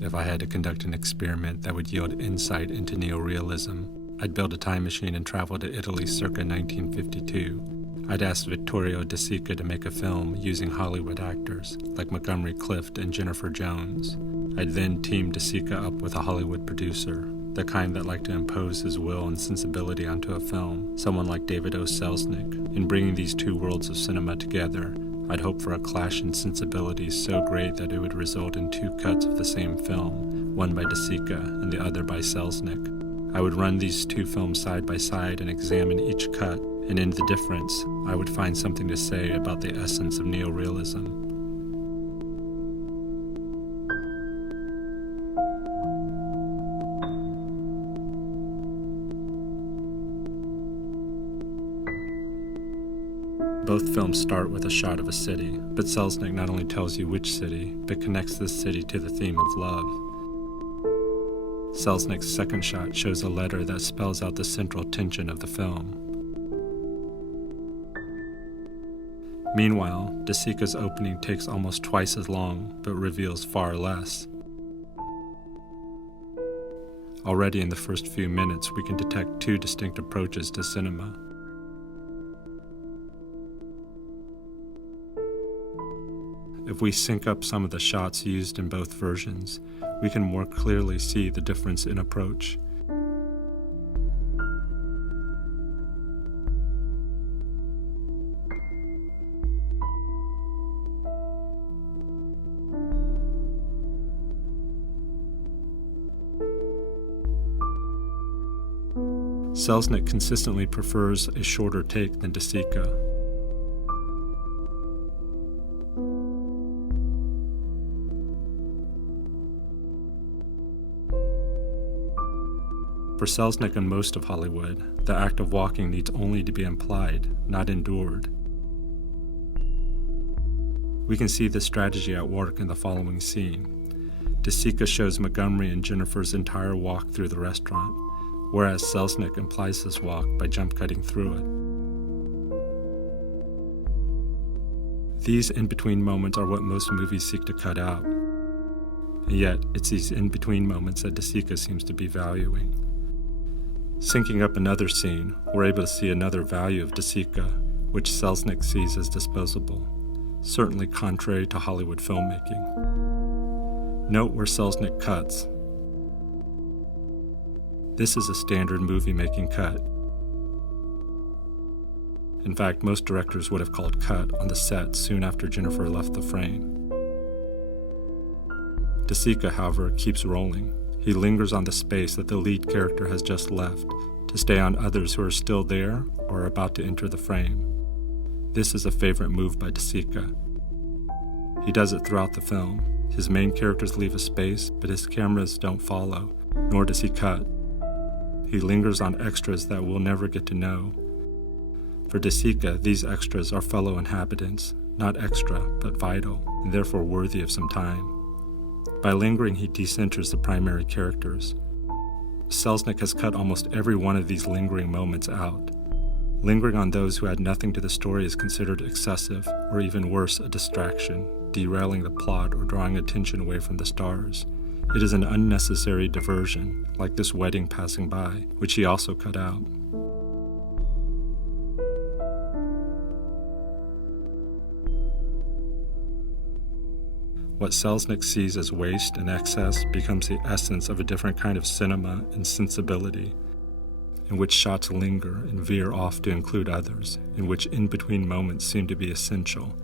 If I had to conduct an experiment that would yield insight into neorealism, I'd build a time machine and travel to Italy circa 1952. I'd ask Vittorio De Sica to make a film using Hollywood actors like Montgomery Clift and Jennifer Jones. I'd then team De Sica up with a Hollywood producer, the kind that liked to impose his will and sensibility onto a film, someone like David O. Selznick. In bringing these two worlds of cinema together, I'd hope for a clash in sensibilities so great that it would result in two cuts of the same film, one by De Sica and the other by Selznick. I would run these two films side by side and examine each cut, and in the difference, I would find something to say about the essence of neorealism. Both films start with a shot of a city, but Selznick not only tells you which city, but connects this city to the theme of love. Selznick's second shot shows a letter that spells out the central tension of the film. Meanwhile, De Sica's opening takes almost twice as long, but reveals far less. Already in the first few minutes, we can detect two distinct approaches to cinema. If we sync up some of the shots used in both versions, we can more clearly see the difference in approach. Selznick consistently prefers a shorter take than De Sica. For Selznick and most of Hollywood, the act of walking needs only to be implied, not endured. We can see this strategy at work in the following scene. De Sica shows Montgomery and Jennifer's entire walk through the restaurant, whereas Selznick implies this walk by jump-cutting through it. These in-between moments are what most movies seek to cut out, and yet it's these in-between moments that De Sica seems to be valuing. Syncing up another scene, we're able to see another value of De Sica, which Selznick sees as disposable, certainly contrary to Hollywood filmmaking. Note where Selznick cuts. This is a standard movie-making cut. In fact, most directors would have called cut on the set soon after Jennifer left the frame. De Sica, however, keeps rolling. He lingers on the space that the lead character has just left to stay on others who are still there or are about to enter the frame. This is a favorite move by De Sica. He does it throughout the film. His main characters leave a space, but his cameras don't follow, nor does he cut. He lingers on extras that we'll never get to know. For De Sica, these extras are fellow inhabitants, not extra, but vital, and therefore worthy of some time. By lingering, he decenters the primary characters. Selznick has cut almost every one of these lingering moments out. Lingering on those who add nothing to the story is considered excessive, or even worse, a distraction, derailing the plot or drawing attention away from the stars. It is an unnecessary diversion, like this wedding passing by, which he also cut out. What Selznick sees as waste and excess becomes the essence of a different kind of cinema and sensibility, in which shots linger and veer off to include others, in which in-between moments seem to be essential,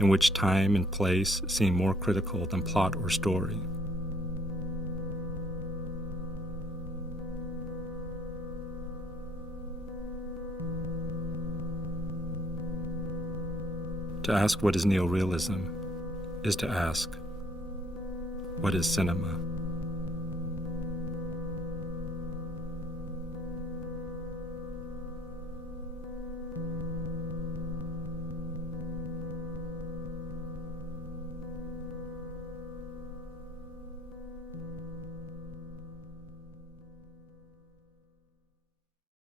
in which time and place seem more critical than plot or story. To ask what is neorealism is to ask, what is cinema?